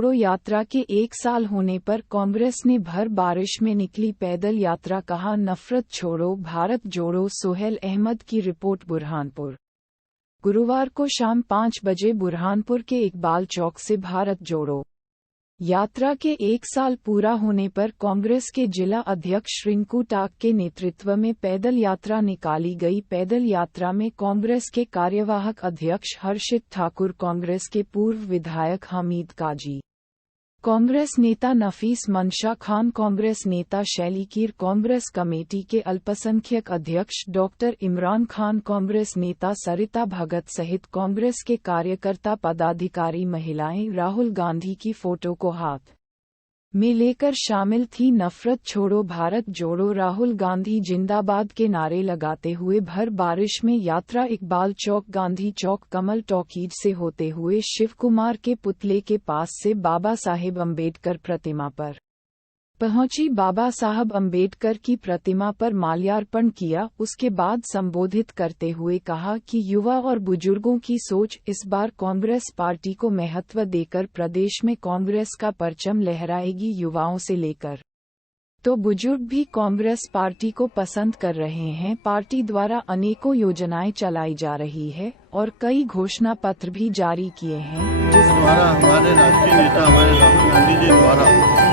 जोड़ो यात्रा के 1 साल होने पर कांग्रेस ने भर बारिश में निकली पैदल यात्रा, कहा नफरत छोड़ो भारत जोड़ो। सोहेल अहमद की रिपोर्ट। बुरहानपुर। गुरुवार को शाम 5 बजे बुरहानपुर के इकबाल चौक से भारत जोड़ो यात्रा के 1 साल पूरा होने पर कांग्रेस के जिला अध्यक्ष रिंकू टाक के नेतृत्व में पैदल यात्रा निकाली गई। पैदल यात्रा में कांग्रेस के कार्यवाहक अध्यक्ष हर्षित ठाकुर, कांग्रेस के पूर्व विधायक हमीद काजी, कांग्रेस नेता नफीस मंशा खान, कांग्रेस नेता शैली कीर, कांग्रेस कमेटी के अल्पसंख्यक अध्यक्ष डॉक्टर इमरान खान, कांग्रेस नेता सरिता भगत सहित कांग्रेस के कार्यकर्ता, पदाधिकारी, महिलाएं राहुल गांधी की फोटो को हाथ में लेकर शामिल थी। नफरत छोड़ो भारत जोड़ो, राहुल गांधी जिंदाबाद के नारे लगाते हुए भर बारिश में यात्रा इकबाल चौक, गांधी चौक, कमल टॉकीज से होते हुए शिव कुमार के पुतले के पास से बाबा साहेब अम्बेडकर प्रतिमा पर पहुंची। बाबा साहब अम्बेडकर की प्रतिमा पर माल्यार्पण किया। उसके बाद संबोधित करते हुए कहा कि युवा और बुजुर्गों की सोच इस बार कांग्रेस पार्टी को महत्व देकर प्रदेश में कांग्रेस का परचम लहराएगी। युवाओं से लेकर तो बुजुर्ग भी कांग्रेस पार्टी को पसंद कर रहे हैं। पार्टी द्वारा अनेकों योजनाएं चलाई जा रही है और कई घोषणा पत्र भी जारी किए हैं, जिस द्वारा हमारे राष्ट्रीय नेता हमारे राहुल गांधी जी द्वारा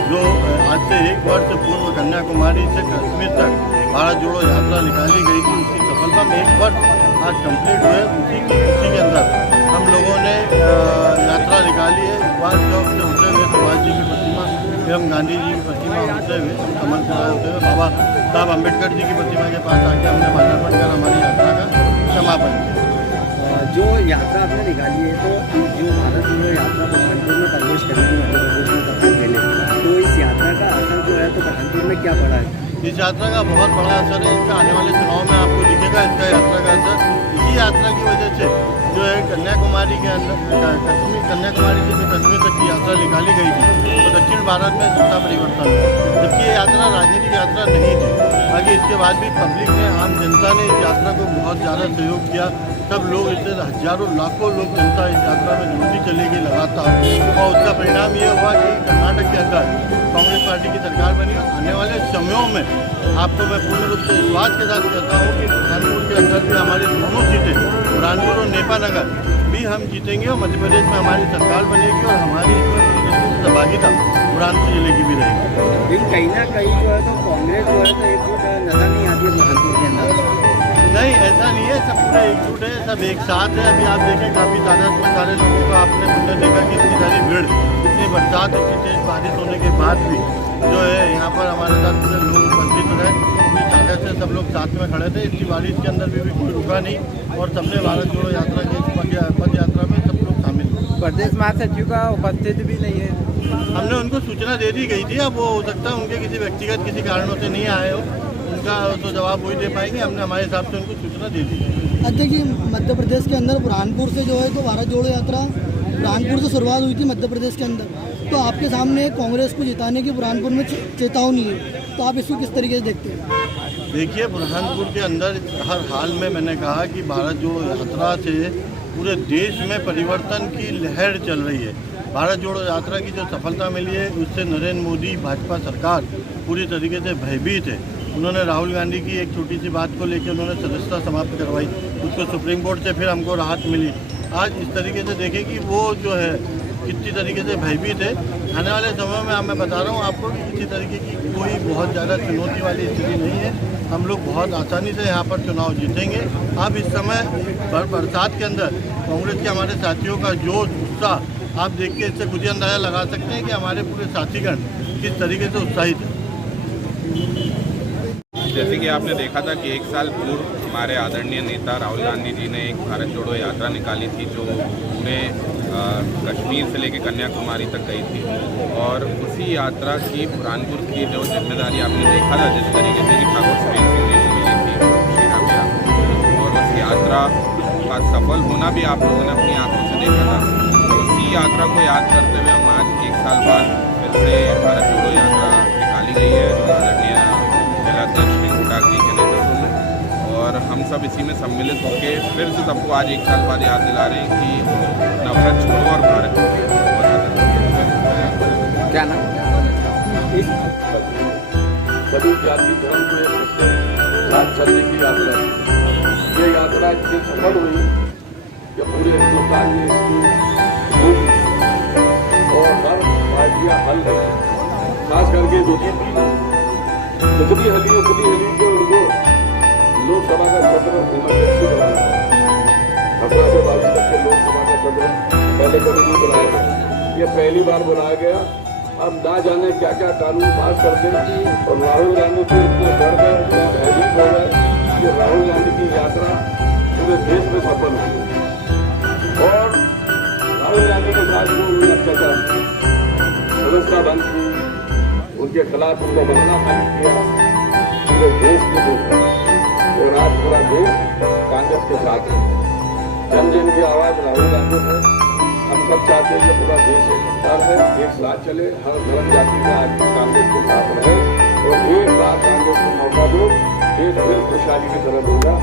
जो आज से 1 वर्ष पूर्व कन्याकुमारी से कश्मीर तक भारत जोड़ो यात्रा निकाली गई थी, उसकी सफलता में 1 वर्ष आज कंप्लीट हुए। उसी के अंदर हम लोगों ने यात्रा निकाली है। इकबाल चौक से होते हुए सुभाष जी की प्रतिमा एवं गांधी जी की प्रतिमा होते हुए, कमल होते हुए बाबा साहब अम्बेडकर जी की प्रतिमा के पास आके हमने माल्यार्पण कर हमारी यात्रा का समापन किया। जो यात्रा आपने निकाली है, तो जो भारत जोड़ो यात्रा बुरहानपुर में प्रवेश करेगी मध्य प्रदेश में सबसे पहले, तो इस यात्रा का असर जो है तो बुरहानपुर में क्या पड़ा है? इस यात्रा का बहुत बड़ा असर है। इसका आने वाले चुनाव में आपको दिखेगा इसका यात्रा का असर। इसी यात्रा की वजह से जो है कन्याकुमारी के अंदर कन्याकुमारी से जो कश्मीर तक की यात्रा निकाली गई थी, तो दक्षिण भारत में सत्ता परिवर्तन हुआ, जबकि ये यात्रा राजनीतिक यात्रा नहीं थी। बाकी इसके बाद भी पब्लिक ने, आम जनता ने इस यात्रा को बहुत ज़्यादा सहयोग किया। सब लोग, इससे हजारों लाखों लोग जनता इस यात्रा में जुड़ती चलेगी लगातार, और उसका परिणाम ये हुआ कि कर्नाटक के अंदर कांग्रेस पार्टी की सरकार बनी। और आने वाले समयों में आपको मैं पूर्ण रूप से विश्वास के साथ कहता हूँ कि बुरहानपुर के अंदर भी हमारी दोनों सीटें, बुरहानपुर और नेपानगर भी हम जीतेंगे और मध्य प्रदेश में हमारी सरकार बनेगी और हमारी सहभागिता बुरहानपुर जिले की भी रहेगी। लेकिन कहीं ना कहीं जो है तो कांग्रेस जो है तो एकजुट नजर नहीं आती है बुरहानपुर के अंदर। नहीं, ऐसा नहीं है, सब पूरे एकजुट है, सब एक साथ है। अभी आप देखें काफ़ी तादाद में सारे लोगों का आपने मुझे देखा कि इतनी सारी भीड़, इतनी बरसात, इतनी तेज बारिश होने के बाद भी जो है यहाँ पर हमारे साथ पूरे लोग उपस्थित रहे। पूरी ताकत से सब लोग साथ में खड़े थे। इतनी बारिश के अंदर भी कोई रुका नहीं और सबने भारत जोड़ो यात्रा की पद यात्रा में सब लोग शामिल हुए। प्रदेश महासचिव का उपस्थित भी नहीं है, हमने उनको सूचना दे दी गई थी। अब वो हो सकता है उनके किसी व्यक्तिगत किसी कारणों से नहीं आए हो, उनका तो जवाब वही दे पाएंगे। हमने हमारे हिसाब से उनको सूचना दे दी। अध्यक्ष जी, मध्य प्रदेश के अंदर बुरहानपुर से जो है तो भारत जोड़ो यात्रा बुरहानपुर से शुरुआत हुई थी मध्य प्रदेश के अंदर, तो आपके सामने कांग्रेस को जिताने की बुरहानपुर में चेतावनी है, तो आप इसको किस तरीके से देखते हैं? देखिए, बुरहानपुर के अंदर हर हाल में मैंने कहा कि भारत जोड़ो यात्रा से पूरे देश में परिवर्तन की लहर चल रही है। भारत जोड़ो यात्रा की जो सफलता मिली है, उससे नरेंद्र मोदी भाजपा सरकार पूरी तरीके से भयभीत है। उन्होंने राहुल गांधी की एक छोटी सी बात को लेकर उन्होंने सदस्यता समाप्त करवाई, उसको सुप्रीम कोर्ट से फिर हमको राहत मिली। आज इस तरीके से देखें कि वो जो है कितनी तरीके से भयभीत है। आने वाले समय में मैं बता रहा हूँ आपको कि किसी तरीके की कोई बहुत ज़्यादा चुनौती वाली स्थिति नहीं है। हम लोग बहुत आसानी से यहाँ पर चुनाव जीतेंगे। अब इस समय बरसात के अंदर कांग्रेस के हमारे साथियों का जोश, उत्साह आप देख के इससे खुद ही अंदाज़ा लगा सकते हैं कि हमारे पूरे साथीगण किस तरीके से उत्साहित हैं। जैसे कि आपने देखा था कि 1 साल पूर्व हमारे आदरणीय नेता राहुल गांधी जी ने एक भारत जोड़ो यात्रा निकाली थी, जो पूरे कश्मीर से लेकर कन्याकुमारी तक गई थी। और उसी यात्रा की बुरहानपुर की जो जिम्मेदारी आपने देखा था, जिस तरीके से कि ठाकुर सुरेंद्र सिंह जी को मिली थी श्रीराम, और उस यात्रा का सफल होना भी आप लोगों ने अपनी आंखों से देखा था। तो उसी यात्रा को याद करते हुए हम आज 1 साल बाद फिर से भारत जोड़ो यात्रा निकाली गई है आदरणीय जिलाध्यक्ष रिंकू टाक जी के नेतृत्व में, और हम सब इसी में सम्मिलित होकर फिर से सबको आज 1 साल बाद याद दिला रहे हैं कि नफरत छोड़ो और भारत जोड़ो। क्या नाम? सभी जाति धर्म को एक साथ चलने की यात्रा है। ये यात्रा इतनी सफल हुई कि पूरे हिंदुस्तान में इसकी धूम और हर पार्टियां हल रही, खास करके बीजेपी जितनी हली के उनको लोकसभा का सत्र इमरजेंसी बनाना है। 1822 तक के लोकसभा का सत्र पहले कभी नहीं बुलाया गया, ये पहली बार बुलाया गया। अब ना जाने क्या क्या कानून पास करते हैं और राहुल गांधी को इतने डर गए, इतने भयभीत हो गए कि राहुल गांधी की यात्रा पूरे देश में सफल हुई और राहुल गांधी के साथ जो उन्होंने अत्याचार व्यवस्था बंद की, उनके खिलाफ उनको बदनामी किया पूरे देश के लोग, और आज पूरा देश कांग्रेस के साथ है। जन जन की आवाज राहुल गांधी है। हम सब चाहते हैं कि पूरा देश एक साथ है, एक साथ चले, हर धर्म जाति का आदमी कांग्रेस के साथ रहे और एक बार कांग्रेस को मौका दो, देश फिर खुशहाली की तरफ होगा।